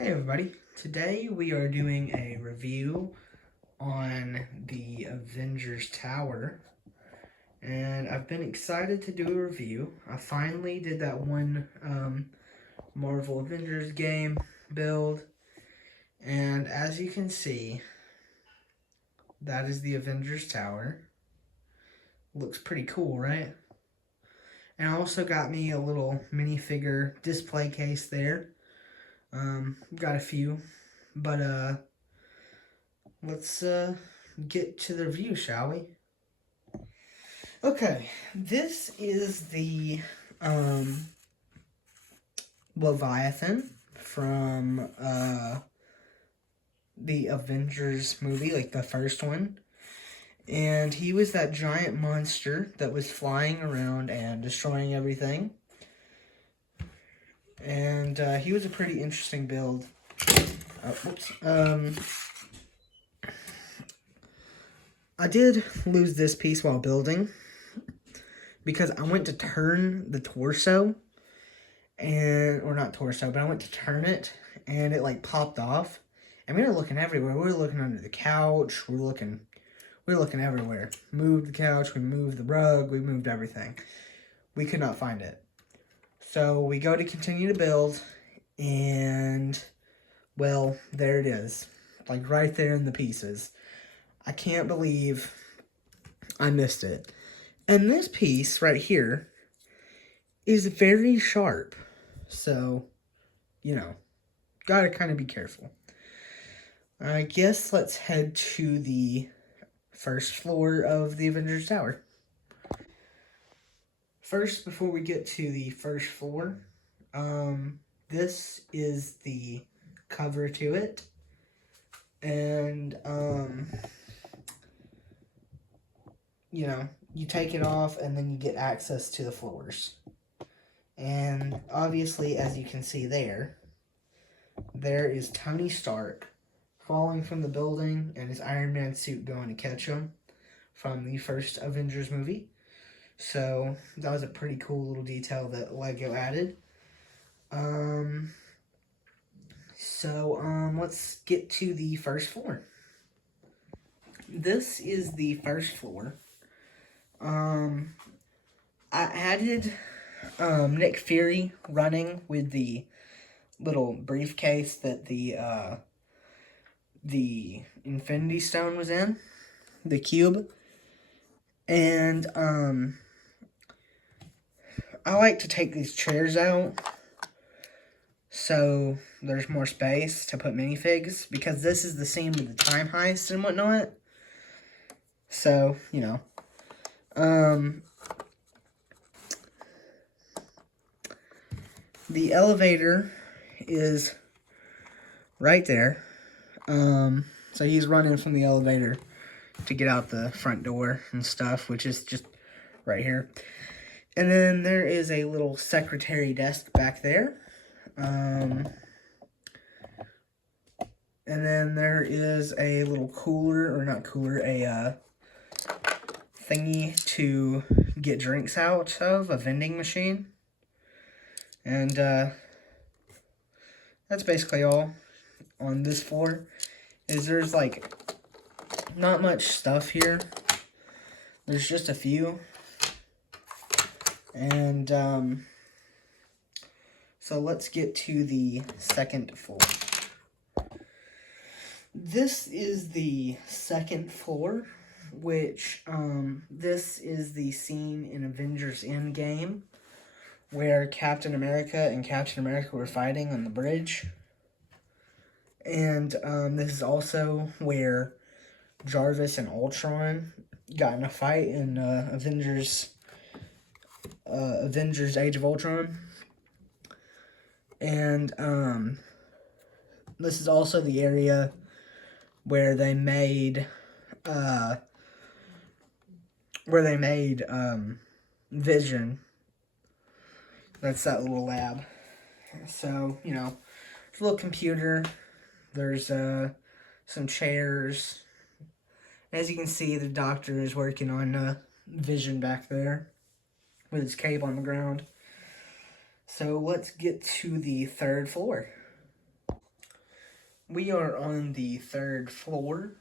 Hey everybody, today we are doing a review on the Avengers Tower, and I've been excited to do a review. I finally did that one Marvel Avengers game build, and as you can see, that is the Avengers Tower. Looks pretty cool, right? And I also got me a little minifigure display case there. Got a few, but let's get to the review, shall we? Okay, this is the Leviathan from the Avengers movie, like the first one. And he was that giant monster that was flying around and destroying everything. And he was a pretty interesting build. Whoops. I did lose this piece while building because I went to turn the torso, or not torso, but I went to turn it and it like popped off. And we were looking everywhere. We were looking under the couch. We were looking everywhere. Moved the couch, we moved the rug, we moved everything. We could not find it. So we go to continue to build, and well, there it is. Like right there in the pieces. I can't believe I missed it. And this piece right here is very sharp. So, you know, gotta kind of be careful. I guess let's head to the first floor of the Avengers Tower. First, before we get to the first floor, this is the cover to it. And, you know, you take it off and then you get access to the floors. And obviously, as you can see there is Tony Stark falling from the building and his Iron Man suit going to catch him from the first Avengers movie. So that was a pretty cool little detail that Lego added. Let's get to the first floor. This is the first floor. I added Nick Fury running with the little briefcase that the Infinity Stone was in, the cube. And I like to take these chairs out so there's more space to put minifigs, because this is the scene with the time heist and whatnot. So, you know. The elevator is right there. So he's running from the elevator to get out the front door and stuff, which is just right here. And then there is a little secretary desk back there. And then there is a little cooler, or not cooler, a thingy to get drinks out of, a vending machine. And that's basically all on this floor. There's like not much stuff here. There's just a few. And so let's get to the second floor. This is the second floor, which this is the scene in Avengers Endgame where Captain America and Captain America were fighting on the bridge. And this is also where Jarvis and Ultron got in a fight in Avengers Age of Ultron. And this is also the area where they made Vision. That's that little lab. So, you know, there's a little computer. There's some chairs. As you can see, the doctor is working on Vision back there with his cape on the ground. So let's get to the third floor. We are on the 3rd floor,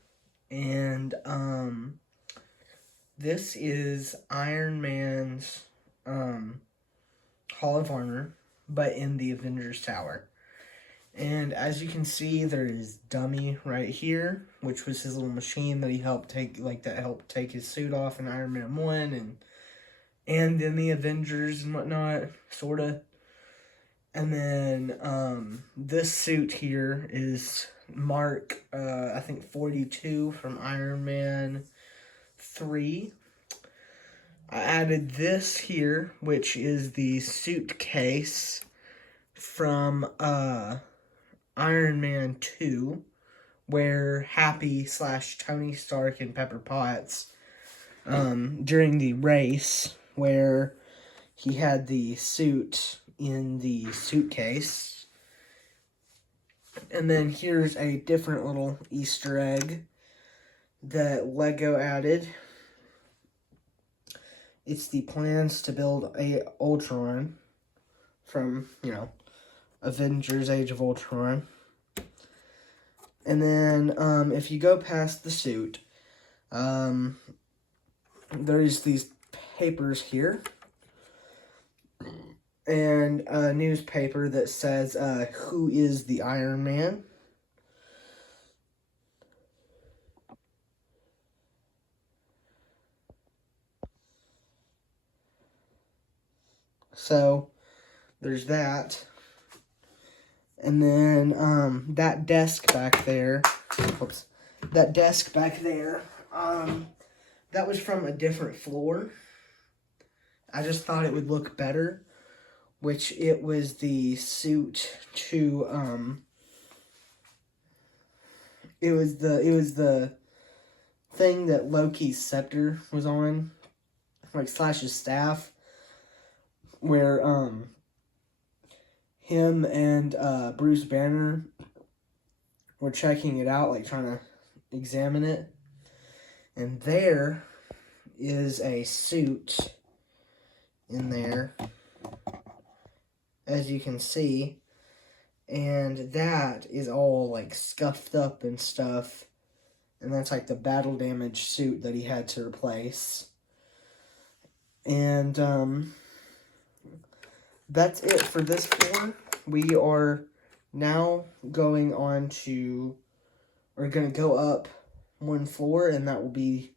and this is Iron Man's Hall of Armor, but in the Avengers Tower. And as you can see, there is Dummy right here, which was his little machine that he helped take, that helped take his suit off in Iron Man 1 and in the Avengers and whatnot, sorta. And then this suit here is Mark, I think 42 from Iron Man 3. I added this here, which is the suitcase from Iron Man 2, where Happy / Tony Stark and Pepper Potts, during the race, where he had the suit in the suitcase. And then here's a different little Easter egg that Lego added. It's the plans to build a Ultron from, Avengers Age of Ultron. And then if you go past the suit, there's these papers here. And a newspaper that says, who is the Iron Man? So, there's that. And then, that desk back there, that was from a different floor. I just thought it would look better, which it was the suit to, it was the thing that Loki's scepter was on, / his staff, where, him and Bruce Banner were checking it out, trying to examine it. And there is a suit in there, as you can see. And that is all, scuffed up and stuff. And that's, the battle damage suit that he had to replace. And, that's it for this floor. We are now going to go up one floor, and that will be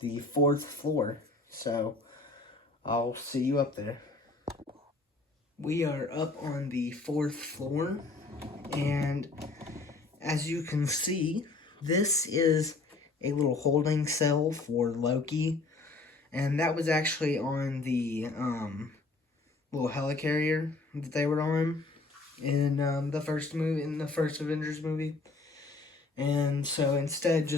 the 4th floor. So, I'll see you up there. We are up on the 4th floor, and as you can see, this is a little holding cell for Loki, and that was actually on the, little helicarrier that they were on in the first Avengers movie. And so instead,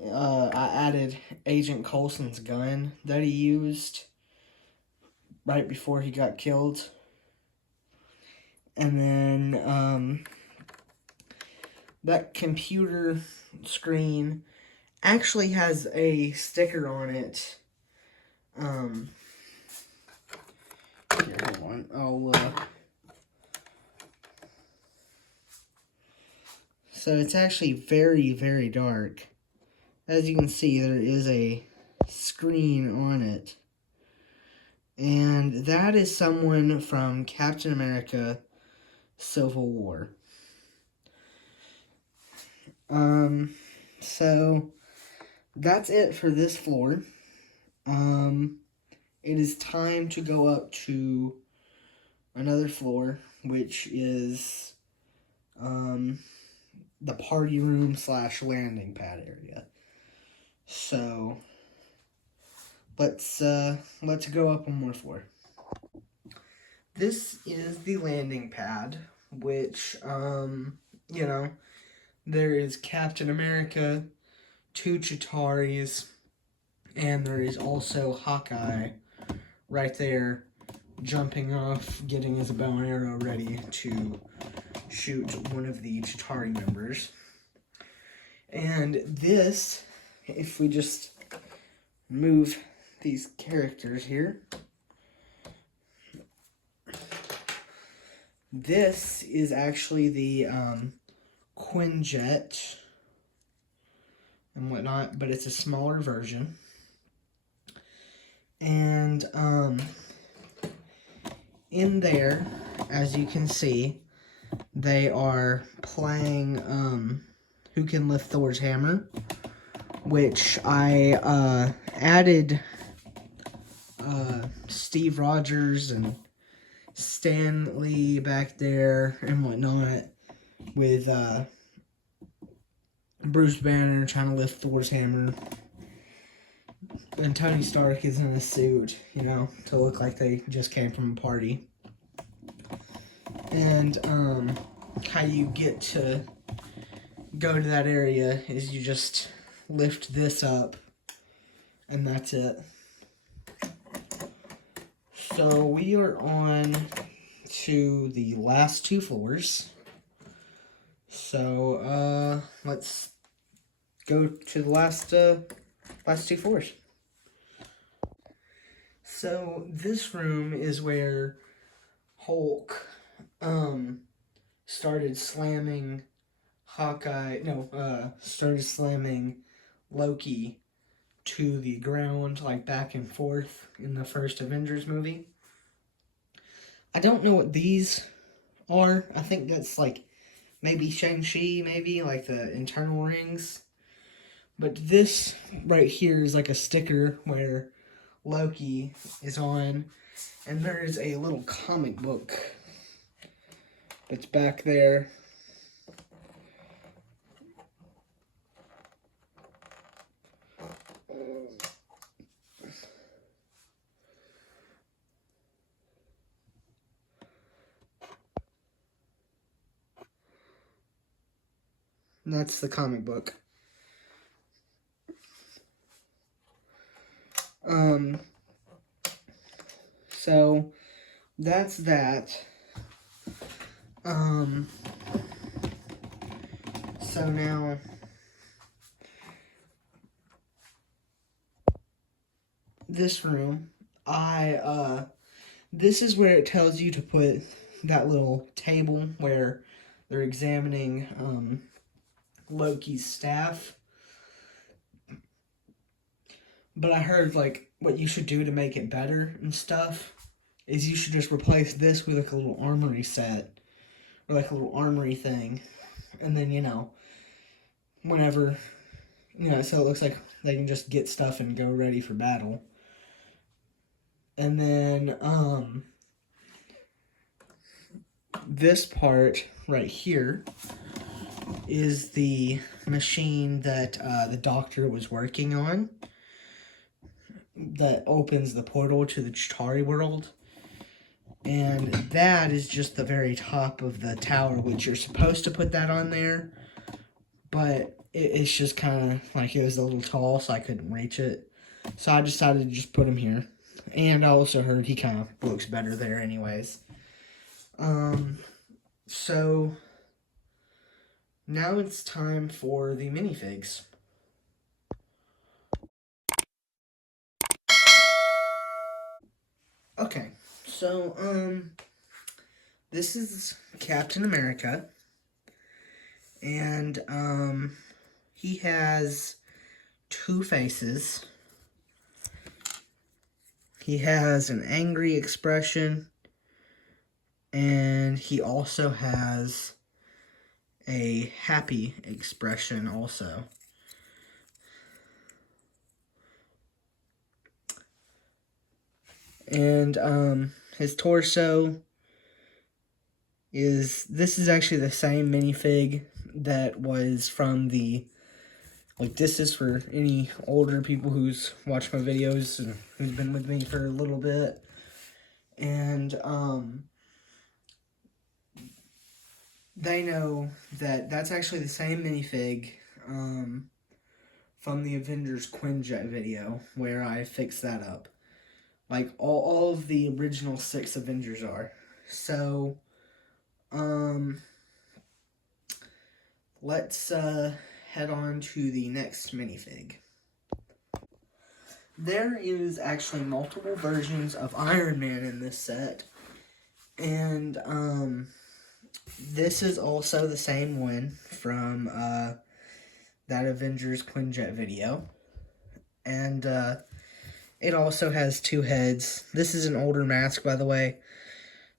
I added Agent Coulson's gun that he used right before he got killed. And then that computer screen actually has a sticker on it. Here, hold on. So it's actually very, very dark. As you can see, there is a screen on it. And that is someone from Captain America Civil War. So that's it for this floor. It is time to go up to another floor, which is the party room / landing pad area. So let's go up one more floor. This is the landing pad, which there is Captain America, 2 Chitaris, and there is also Hawkeye right there, jumping off, getting his bow and arrow ready to shoot one of the Chitauri members. And this, if we just move these characters here, This is actually the Quinjet and whatnot, but it's a smaller version. And in there, as you can see, they are playing Who Can Lift Thor's Hammer, which I added Steve Rogers and Stan Lee back there and whatnot with Bruce Banner trying to lift Thor's hammer. And Tony Stark is in a suit, you know, to look like they just came from a party. And how you get to go to that area is you just lift this up, and that's it. So we are on to the last 2 floors. So let's go to the last 2 floors. So this room is where Hulk started slamming started slamming Loki to the ground, like back and forth in the first Avengers movie. I don't know what these are. I think that's like maybe Shang-Chi, maybe like the internal rings. But this right here is like a sticker where Loki is on, and there is a little comic book that's back there. And that's the comic book. So that's that. So now this room, this is where it tells you to put that little table where they're examining Loki's staff. But I heard like what you should do to make it better and stuff is you should just replace this with like a little armory set or like a little armory thing, and then whenever so it looks like they can just get stuff and go ready for battle. And then this part right here is the machine that the doctor was working on that opens the portal to the Chitauri world. And that is just the very top of the tower, which you're supposed to put that on there. But it's just kind of like it was a little tall, so I couldn't reach it. So I decided to just put him here. And I also heard he kind of looks better there anyways. So now it's time for the minifigs. Okay, so this is Captain America, and he has 2 faces. He has an angry expression, and he also has a happy expression also. And his torso this is actually the same minifig that was from this is for any older people who's watched my videos and who's been with me for a little bit. And they know that that's actually the same minifig from the Avengers Quinjet video where I fixed that up. Like all of the original 6 Avengers are. So let's head on to the next minifig. There is actually multiple versions of Iron Man in this set, and This is also the same one from that Avengers Quinjet video. And it also has two heads. This is an older mask, by the way.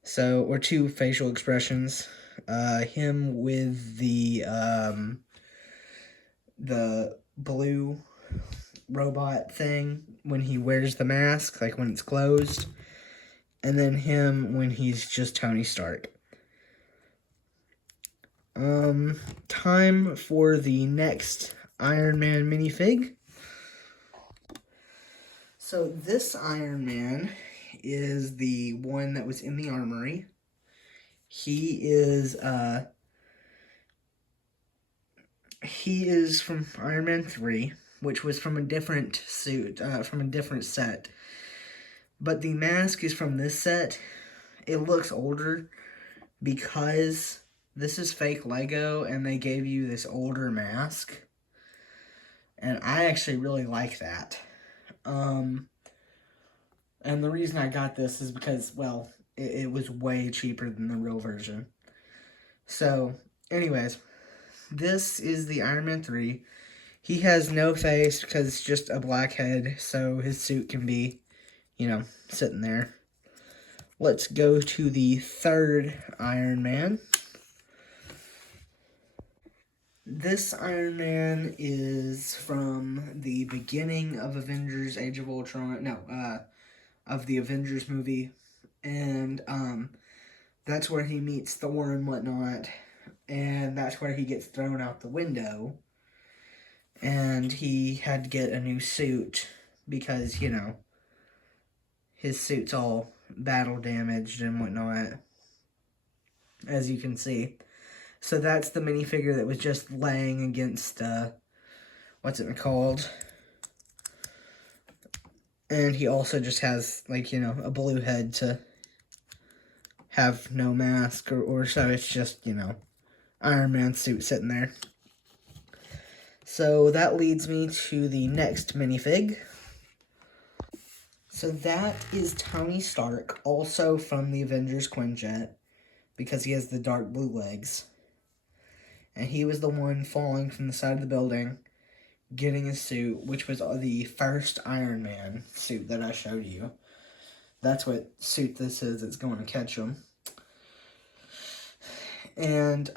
So, or two facial expressions. Him with the blue robot thing when he wears the mask, like when it's closed. And then him when he's just Tony Stark. Time for the next Iron Man minifig. So this Iron Man is the one that was in the armory. He is from Iron Man 3, which was from a different suit, from a different set. But the mask is from this set. It looks older because this is fake Lego and they gave you this older mask. And I actually really like that. And the reason I got this is because, well, it was way cheaper than the real version. So, anyways, this is the Iron Man 3. He has no face because it's just a black head, so his suit can be, you know, sitting there. Let's go to the third Iron Man. This Iron Man is from the beginning of Avengers Age of Ultron. No, of the Avengers movie. And that's where he meets Thor and whatnot. And that's where he gets thrown out the window. And he had to get a new suit because, you know, his suit's all battle damaged and whatnot, as you can see. So that's the minifigure that was just laying against, what's it called? And he also just has, like, you know, a blue head to have no mask, or so it's just, you know, Iron Man suit sitting there. So that leads me to the next minifig. So that is Tony Stark, also from the Avengers Quinjet, because he has the dark blue legs. And he was the one falling from the side of the building, getting his suit, which was the first Iron Man suit that I showed you. That's what suit this is that's going to catch him. And,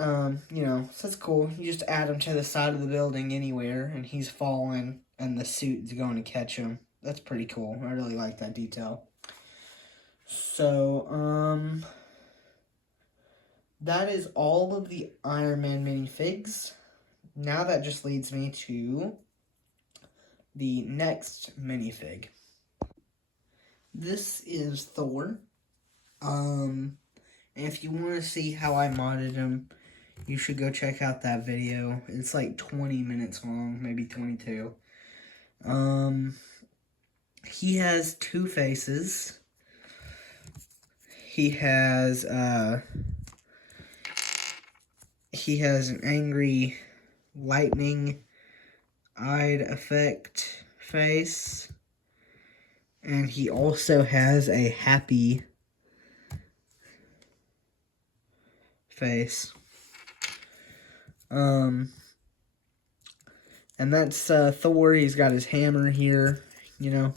you know, so that's cool. You just add him to the side of the building anywhere, and he's falling, and the suit's going to catch him. That's pretty cool. I really like that detail. So, that is all of the Iron Man minifigs. Now that just leads me to the next minifig. This is Thor. And if you want to see how I modded him, you should go check out that video. It's like 20 minutes long, maybe 22. He has two faces. He has an angry lightning-eyed effect face. And he also has a happy face. And that's Thor. He's got his hammer here, you know,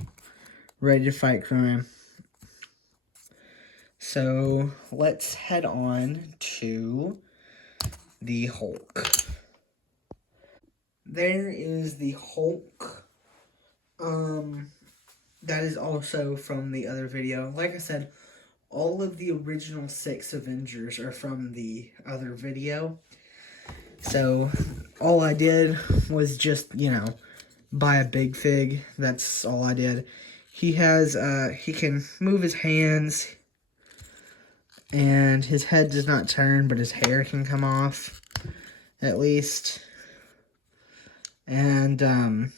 ready to fight crime. So let's head on to the Hulk. There is the Hulk. That is also from the other video. Like I said, all of the original 6 Avengers are from the other video. So all I did was just, you know, buy a big fig. That's all I did. He has, he can move his hands, and his head does not turn, but his hair can come off, at least. And,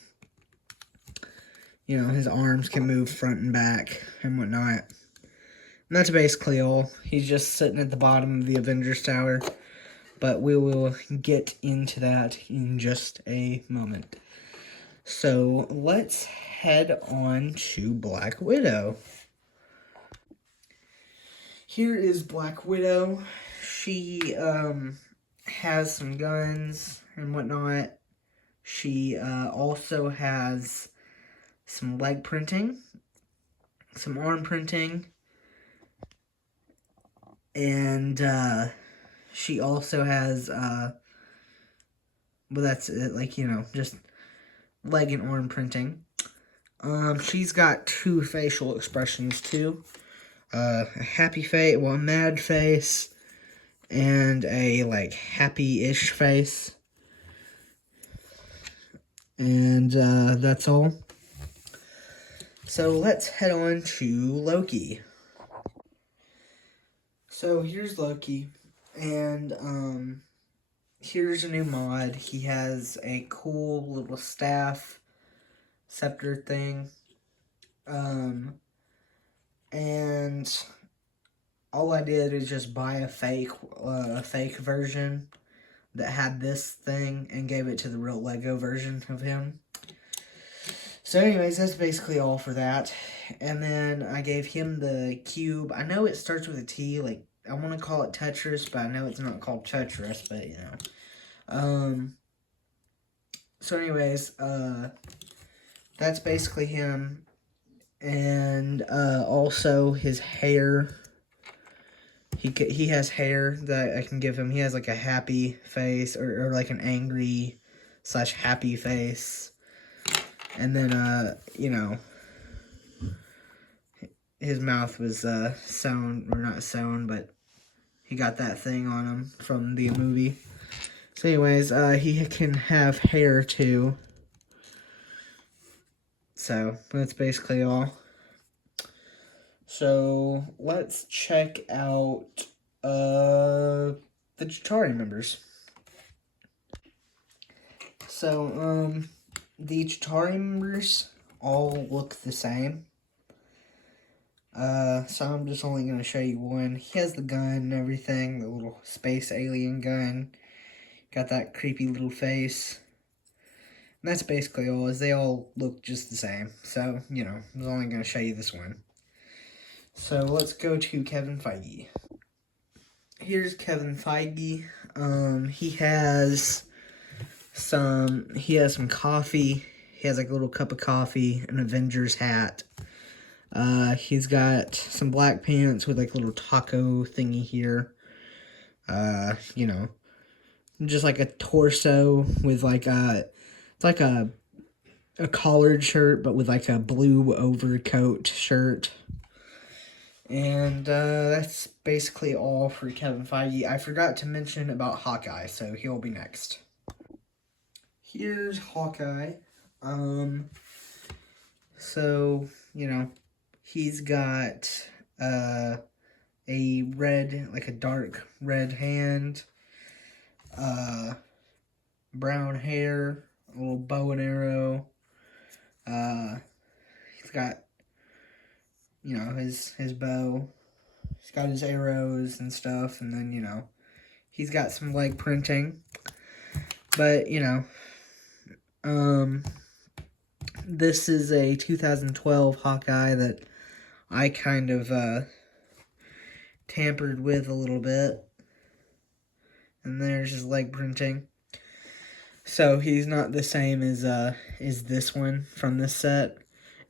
you know, his arms can move front and back and whatnot. And that's basically all. He's just sitting at the bottom of the Avengers Tower. But we will get into that in just a moment. So let's head on to Black Widow. Here is Black Widow. she has some guns and whatnot. She also has some leg printing, some arm printing, and she also has well, that's it, like, you know, just leg and arm printing. She's got two facial expressions too. A happy face, well, a mad face, and a, like, happy-ish face. And that's all. So let's head on to Loki. So here's Loki, and here's a new mod. He has a cool little staff scepter thing. And all I did is just buy a fake version that had this thing and gave it to the real Lego version of him. So anyways, that's basically all for that. And then I gave him the cube. I know it starts with a T, like, I want to call it Tetris, but I know it's not called Tetris, but, you know. So anyways, that's basically him. And also his hair. He has hair that I can give him. He has like a happy face or like an angry / happy face. And then, you know, his mouth was sewn, or not sewn, but he got that thing on him from the movie. So anyways, he can have hair too. So that's basically all. So let's check out the Chitauri members. So the Chitauri members all look the same. So I'm just only going to show you one. He has the gun and everything, the little space alien gun. Got that creepy little face. And that's basically all, is they all look just the same. So, you know, I was only going to show you this one. So let's go to Kevin Feige. Here's Kevin Feige. He has some coffee. He has like a little cup of coffee, an Avengers hat. He's got some black pants with like a little taco thingy here. You know, just like a torso with like it's like a collared shirt, but with like a blue overcoat shirt. And that's basically all for Kevin Feige. I forgot to mention about Hawkeye, so he'll be next. Here's Hawkeye. So, you know, he's got a red, like a dark red hand, brown hair, a little bow and arrow. He's got, you know, his bow. He's got his arrows and stuff, and then, you know, he's got some leg printing. But, you know, this is a 2012 Hawkeye that I kind of tampered with a little bit. And there's his leg printing. So he's not the same as this one from this set.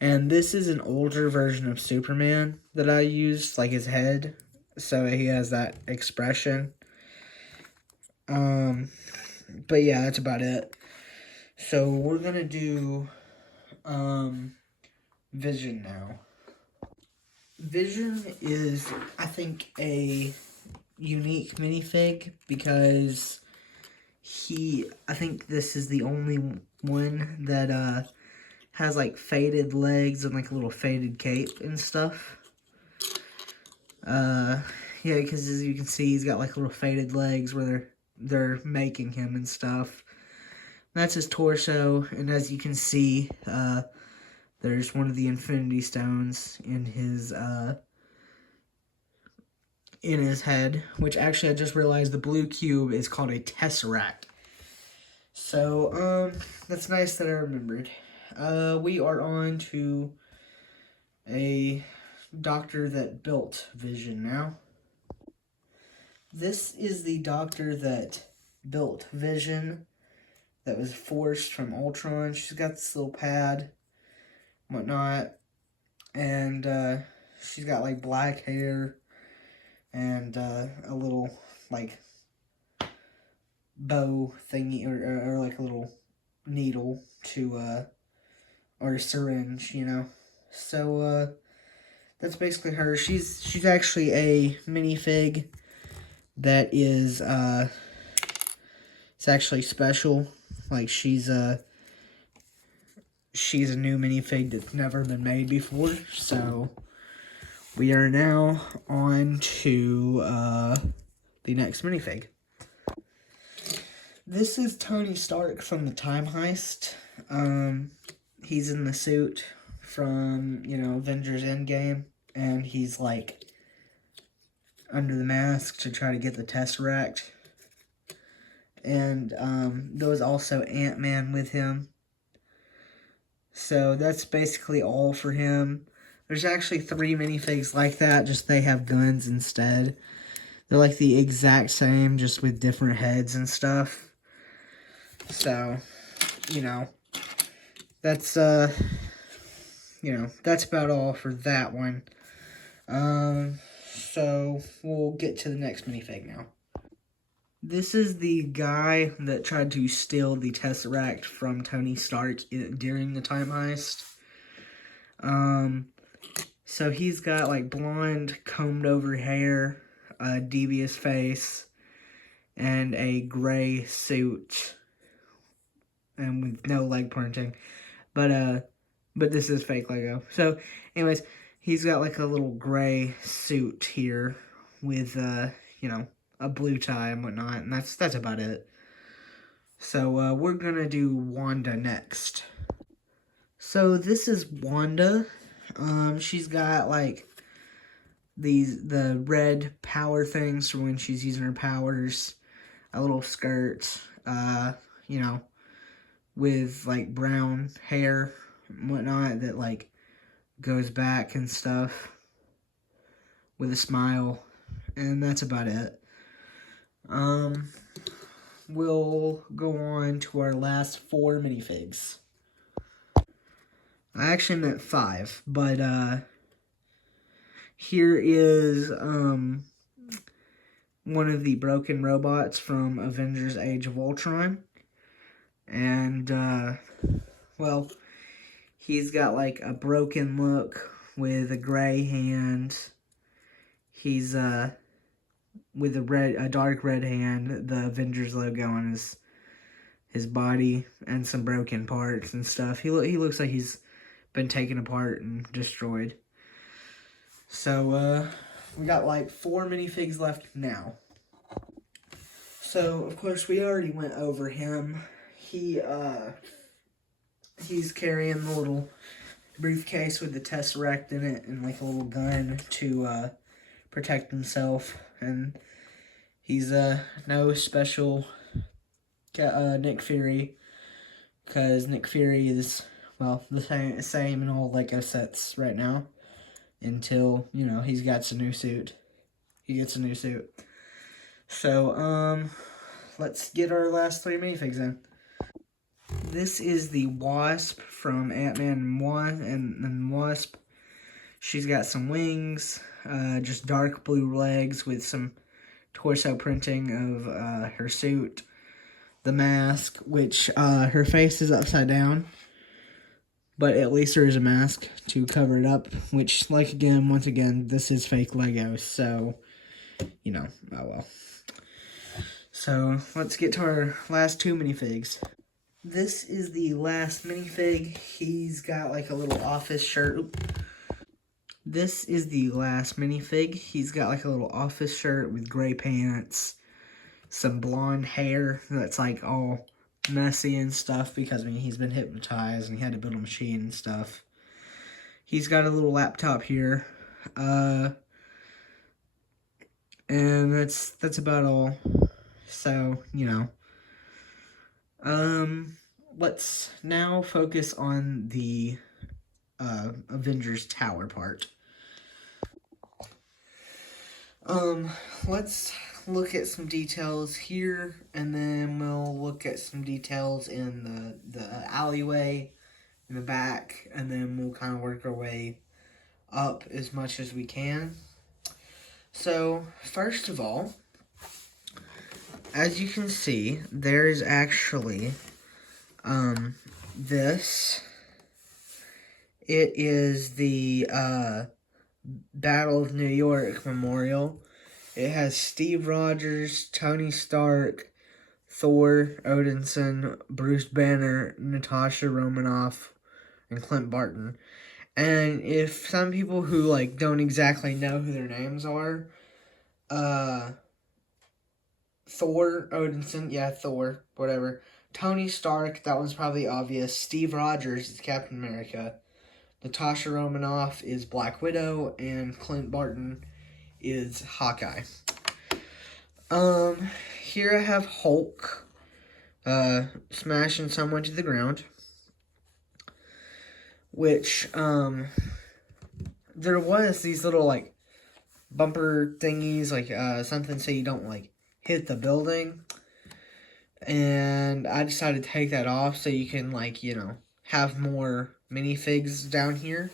And this is an older version of Superman that I used, like his head. So he has that expression. But yeah, that's about it. So we're gonna do Vision now. Vision is, I think, a unique minifig because I think this is the only one that has like faded legs and like a little faded cape and stuff. Yeah, because as you can see, he's got like little faded legs where they're making him and stuff. That's his torso, and as you can see, there's one of the Infinity Stones in his head, which actually I just realized the blue cube is called a Tesseract. So, that's nice that I remembered. We are on to a doctor that built Vision now. This is the doctor that built Vision, that was forced from Ultron. She's got this little pad, whatnot, and she's got like black hair and a little like bow thingy, or like a little needle to or a syringe, you know. So that's basically her. She's actually a minifig that is it's actually special. Like she's a new minifig that's never been made before. So we are now on to the next minifig. This is Tony Stark from the Time Heist. He's in the suit from, you know, Avengers Endgame, and he's like under the mask to try to get the Tesseract. And there was also Ant-Man with him. So that's basically all for him. There's actually 3 minifigs like that, just they have guns instead. They're like the exact same, just with different heads and stuff. So, you know, that's that's about all for that one. So we'll get to the next minifig now. This is the guy that tried to steal the Tesseract from Tony Stark during the Time Heist. So he's got like blonde, combed over hair, a devious face, and a gray suit, and with no leg printing. But this is fake Lego. So, anyways, he's got like a little gray suit here with you know, a blue tie and whatnot, and that's about it. So we're gonna do Wanda next. So this is Wanda. She's got like the red power things for when she's using her powers, a little skirt, you know, with like brown hair and whatnot that like goes back and stuff, with a smile, and that's about it. We'll go on to our last 4 minifigs. I actually meant 5, but here is one of the broken robots from Avengers Age of Ultron. And well, he's got like a broken look with a gray hand. He's with a dark red hand, the Avengers logo on his body, and some broken parts and stuff. He looks like he's been taken apart and destroyed. So we got like 4 minifigs left now. So of course we already went over him. He's carrying the little briefcase with the Tesseract in it and like a little gun to protect himself, and he's no special Nick Fury, because Nick Fury is, well, the same in all Lego sets right now, until, you know, he gets a new suit. So let's get our last 3 minifigs in. This is the Wasp from Ant-Man and Wasp. She's got some wings, just dark blue legs with some torso printing of her suit, the mask, which her face is upside down, but at least there is a mask to cover it up, which, like, once again, this is fake Lego, so, you know, oh well. So let's get to our last 2 minifigs. This is the last minifig. He's got like a little office shirt. This is the last minifig. He's got like a little office shirt with gray pants, some blonde hair that's like all messy and stuff because, I mean, he's been hypnotized and he had to build a machine and stuff. He's got a little laptop here. And that's about all. So, you know. Let's now focus on the Avengers Tower part. Let's look at some details here, and then we'll look at some details in the alleyway in the back, and then we'll kind of work our way up as much as we can. So, first of all, as you can see, there is actually this. It is the Battle of New York Memorial. It has Steve Rogers, Tony Stark, Thor, Odinson, Bruce Banner, Natasha Romanoff, and Clint Barton. And if some people who like don't exactly know who their names are, Thor, Odinson, yeah, Thor, whatever. Tony Stark, that one's probably obvious. Steve Rogers is Captain America. Natasha Romanoff is Black Widow, and Clint Barton is Hawkeye. Here I have Hulk, smashing someone to the ground. Which, there was these little, like, bumper thingies, like, something so you don't, like, hit the building. And I decided to take that off so you can, like, you know, have more minifigs down here.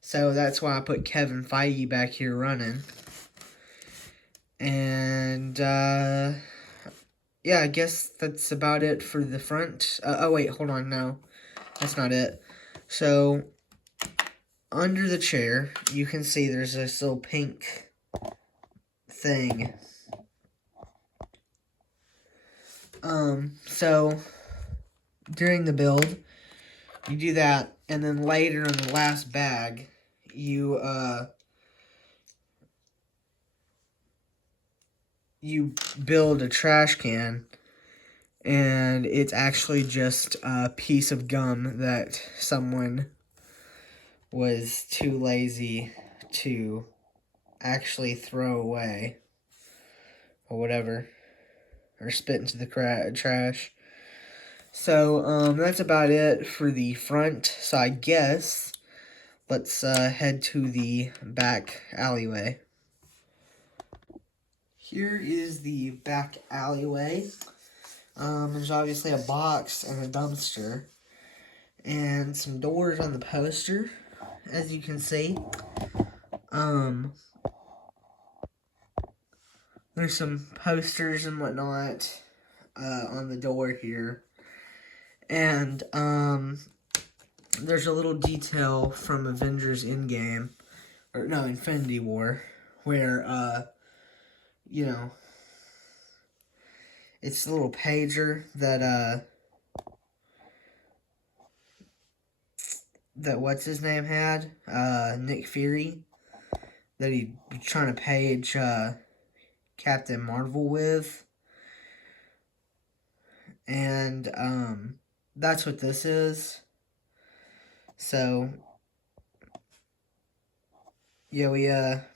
So that's why I put Kevin Feige back here running. And, yeah, I guess that's about it for the front. Oh, wait, hold on, no. That's not it. So, under the chair, you can see there's this little pink thing. So, during the build, you do that, and then later in the last bag, you build a trash can, and it's actually just a piece of gum that someone was too lazy to actually throw away, or whatever, or spit into the trash. So, that's about it for the front. So I guess let's head to the back alleyway. Here is the back alleyway. There's obviously a box and a dumpster, and some doors on the poster, as you can see. There's some posters and whatnot on the door here. And, there's a little detail from Avengers Endgame, or no, Infinity War, where, you know, it's a little pager that, that what's his name had, Nick Fury, that he'd be trying to page, Captain Marvel with. And, that's what this is. So, yeah, we,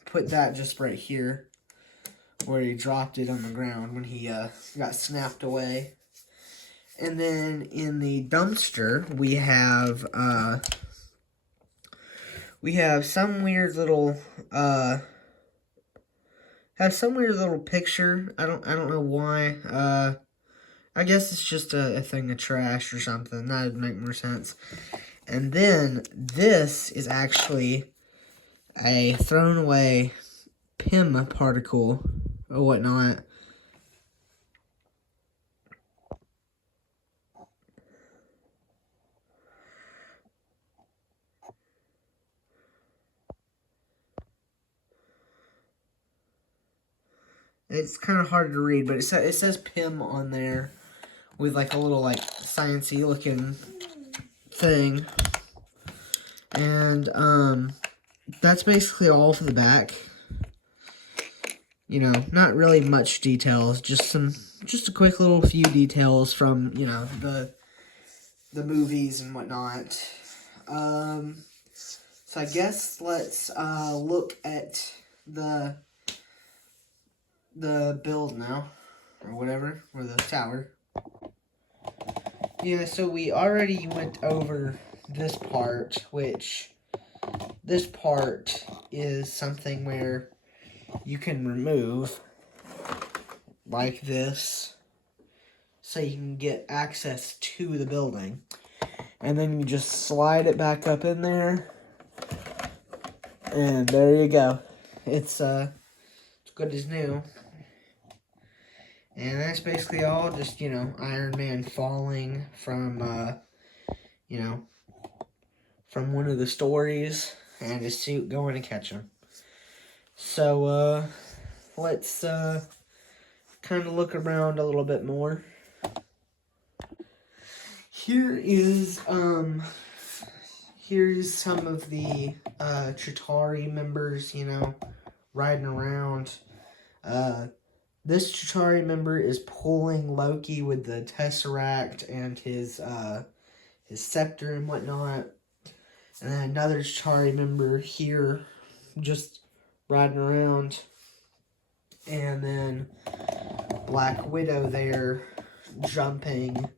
put that just right here, where he dropped it on the ground when he, got snapped away. And then in the dumpster, we have some weird little, picture. I don't know why. I guess it's just a thing of trash or something. That would make more sense. And then this is actually a thrown away PIM particle or whatnot. It's kind of hard to read, but it says PIM on there with like a little like sciencey looking thing. And that's basically all for the back. You know, not really much details, just a quick little few details from, you know, the movies and whatnot. So I guess let's look at the build now, or whatever, or the tower. Yeah, so we already went over this part, which this part is something where you can remove like this, so you can get access to the building. And then you just slide it back up in there, and there you go. It's good as new. And that's basically all, just, you know, Iron Man falling from, you know, from one of the stories, and his suit going to catch him. So, let's, kind of look around a little bit more. Here's some of the, Chitauri members, you know, riding around. This Chitauri member is pulling Loki with the Tesseract and his scepter and whatnot. And then another Chitauri member here just riding around. And then Black Widow there jumping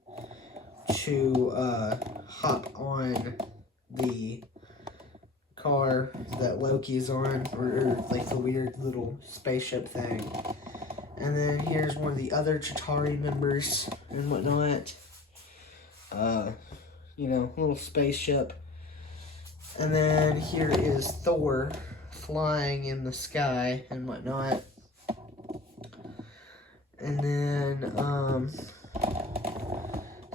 to hop on the car that Loki's on, or like the weird little spaceship thing. And then here's one of the other Chitauri members and whatnot. You know, little spaceship. And then here is Thor flying in the sky and whatnot. And then,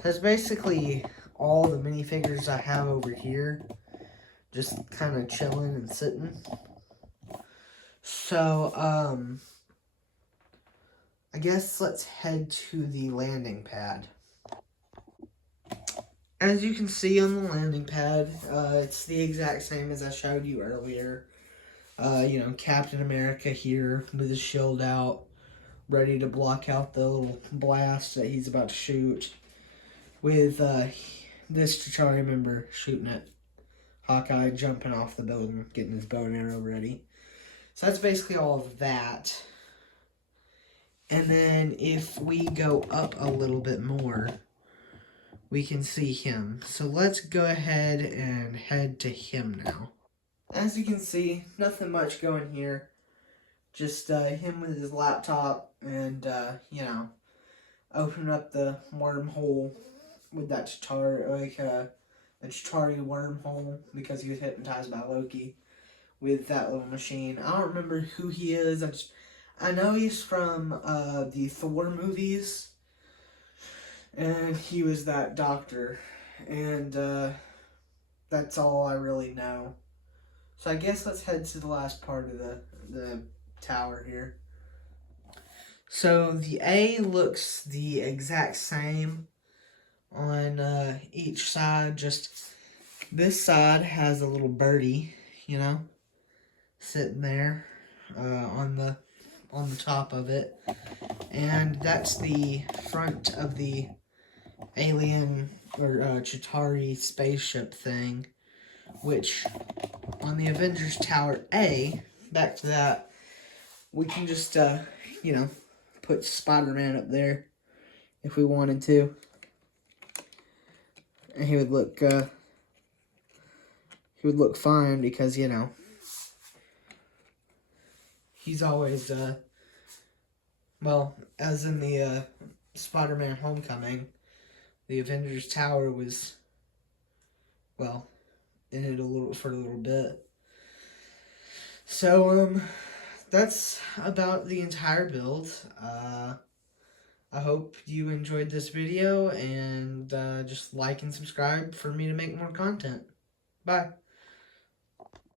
that's basically all the minifigures I have over here. Just kind of chilling and sitting. So, I guess let's head to the landing pad. As you can see on the landing pad, it's the exact same as I showed you earlier. You know, Captain America here with his shield out, ready to block out the little blast that he's about to shoot. With this Chitauri member shooting at Hawkeye, jumping off the building, getting his bow and arrow ready. So that's basically all of that. And then if we go up a little bit more, we can see him. So let's go ahead and head to him now. As you can see, nothing much going here. Just him with his laptop and, you know, opening up the wormhole with that Chitauri, like, the Chitauri wormhole, because he was hypnotized by Loki with that little machine. I don't remember who he is. I know he's from the Thor movies, and he was that doctor, and that's all I really know. So I guess let's head to the last part of the tower here. So the A looks the exact same on each side, just this side has a little birdie, you know, sitting there on the top of it, and that's the front of the alien or Chitauri spaceship thing, which on the Avengers Tower A, back to that, we can just you know, put Spider-Man up there if we wanted to, and he would look fine, because, you know, he's always well, as in the Spider-Man Homecoming, the Avengers Tower was, well, in it for a little bit. So that's about the entire build. I hope you enjoyed this video, and just like and subscribe for me to make more content. Bye.